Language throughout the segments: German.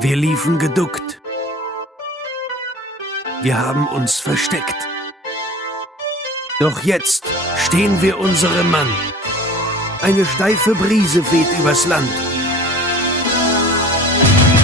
Wir liefen geduckt. Wir haben uns versteckt. Doch jetzt stehen wir unserem Mann. Eine steife Brise weht übers Land.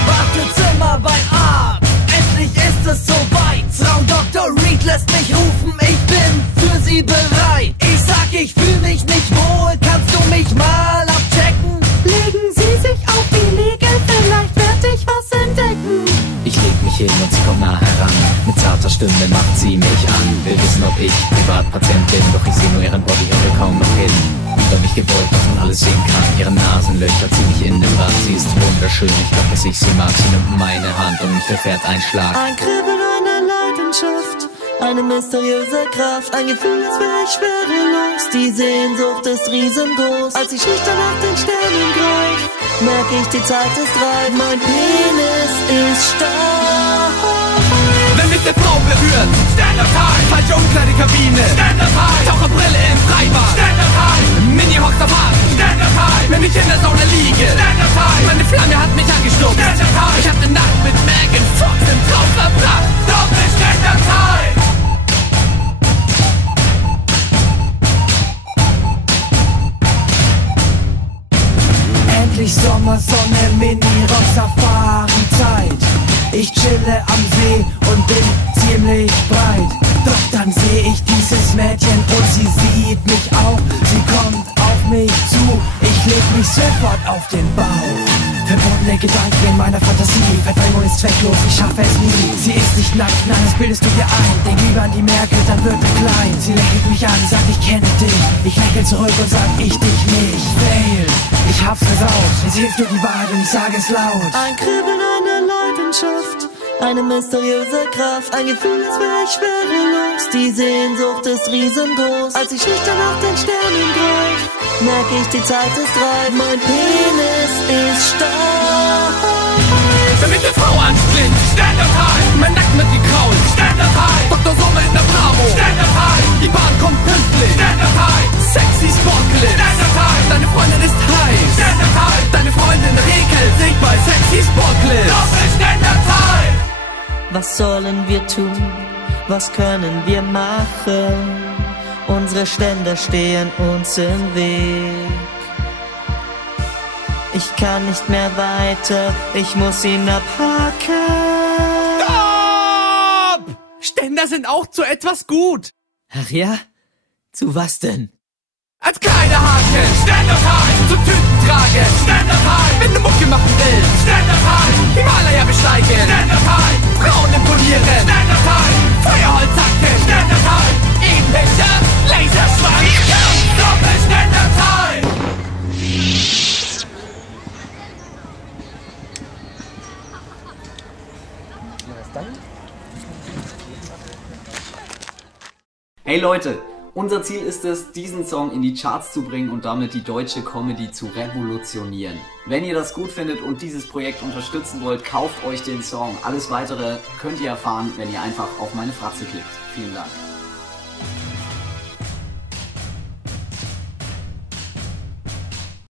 Wartezimmer bei Arzt, endlich ist es soweit. Frau Dr. Reed lässt mich rufen, ich bin für Sie bereit. Ich sag, ich fühl mich nicht wohl, kannst du mich mal abchecken? Legen Sie sich auf die Liege, vielleicht werd ich was entdecken. Ich leg mich hin und sie kommt nah heran. Mit zarter Stimme macht sie mich an. Will wissen, ob ich Privatpatient bin, doch ich seh nur ihren Body, höre kaum noch hin. Über mich gebeugt, was man alles sehen kann. Ihre Nasenlöcher zieh mich in den Rand. Sie ist wunderschön, ich glaub, dass ich sie mag. Sie nimmt meine Hand und mich verfährt ein Schlag. Ein Kribbeln, eine Leidenschaft, eine mysteriöse Kraft. Ein Gefühl, als wär ich schwerelos. Die Sehnsucht ist riesengroß. Als ich schüchtern nach den Sternen greif, merk ich, die Zeit ist reif. Mein Penis ist stark. Wenn mich der Frau berührt, Standard High. Falsche Umkleidekabine, Standard High. Taucherbrille im Freibad, Standard High. Mini hockt auf Hart, Standard High. Wenn ich in der Sauna liege, Standard High. Meine Flamme hat mich angestupst, Standard High. Ich hab die Nacht mit Megan Fox im Traum verbracht. Doppel Standard High. Endlich Sommersonne, Mini-Rock, Safari-Zeit. Ich chille am See und bin ziemlich breit. Doch dann seh ich dieses Mädchen und sie sieht mich auch. Sie kommt auf mich zu, ich leg mich sofort auf den Bauch. Verbotene Gedanken in meiner Fantasie, Verdrängung ist zwecklos, ich schaffe es nie. Sie ist nicht nackt, nein, das bildest du dir ein. Denk lieber an die Merkel, dann wird er klein. Sie lächelt mich an, sagt, ich kenne dich. Ich lächle zurück und sag, ich dich nicht. Fail, ich hab's versaut. Es hilft nur die Wahrheit und ich sage es laut. Ein Kribbeln, eine Leidenschaft, eine mysteriöse Kraft. Ein Gefühl, als wär ich schwerelos. Die Sehnsucht ist riesengroß. Als ich schüchtern nach den Sternen greif, merk ich, die Zeit ist reif. Mein Penis ist stark. Wenn mich der Frau anspringt, Standard High. Mein Nacken wird gekrault, Standard High. Dr. Sommer in der Bravo, Standard High. Die Bahn kommt pünktlich, Standard High. Sexy Sportclip, Standard High. Deine Freundin ist heiß, Standard High. Deine Freundin regelt sich bei Sexy Sportclip. Doppel Standard High. Was sollen wir tun? Was können wir machen? Unsere Ständer stehen uns im Weg. Ich kann nicht mehr weiter, ich muss ihn abhaken. Stopp! Ständer sind auch zu etwas gut. Ach ja? Zu was denn? Als Kleiderhaken, Standard High. Zum Tüten tragen, Standard High. Wenn du Mucke machen willst, Standard High. Himalaya besteigen, Standard High. Frauen imponieren, Standard High. Feuerholz hacken, Standard High. Ebenwälder, Laserschwanz, Doppel Standard High. Hey Leute, unser Ziel ist es, diesen Song in die Charts zu bringen und damit die deutsche Comedy zu revolutionieren. Wenn ihr das gut findet und dieses Projekt unterstützen wollt, kauft euch den Song. Alles weitere könnt ihr erfahren, wenn ihr einfach auf meine Fratze klickt. Vielen Dank.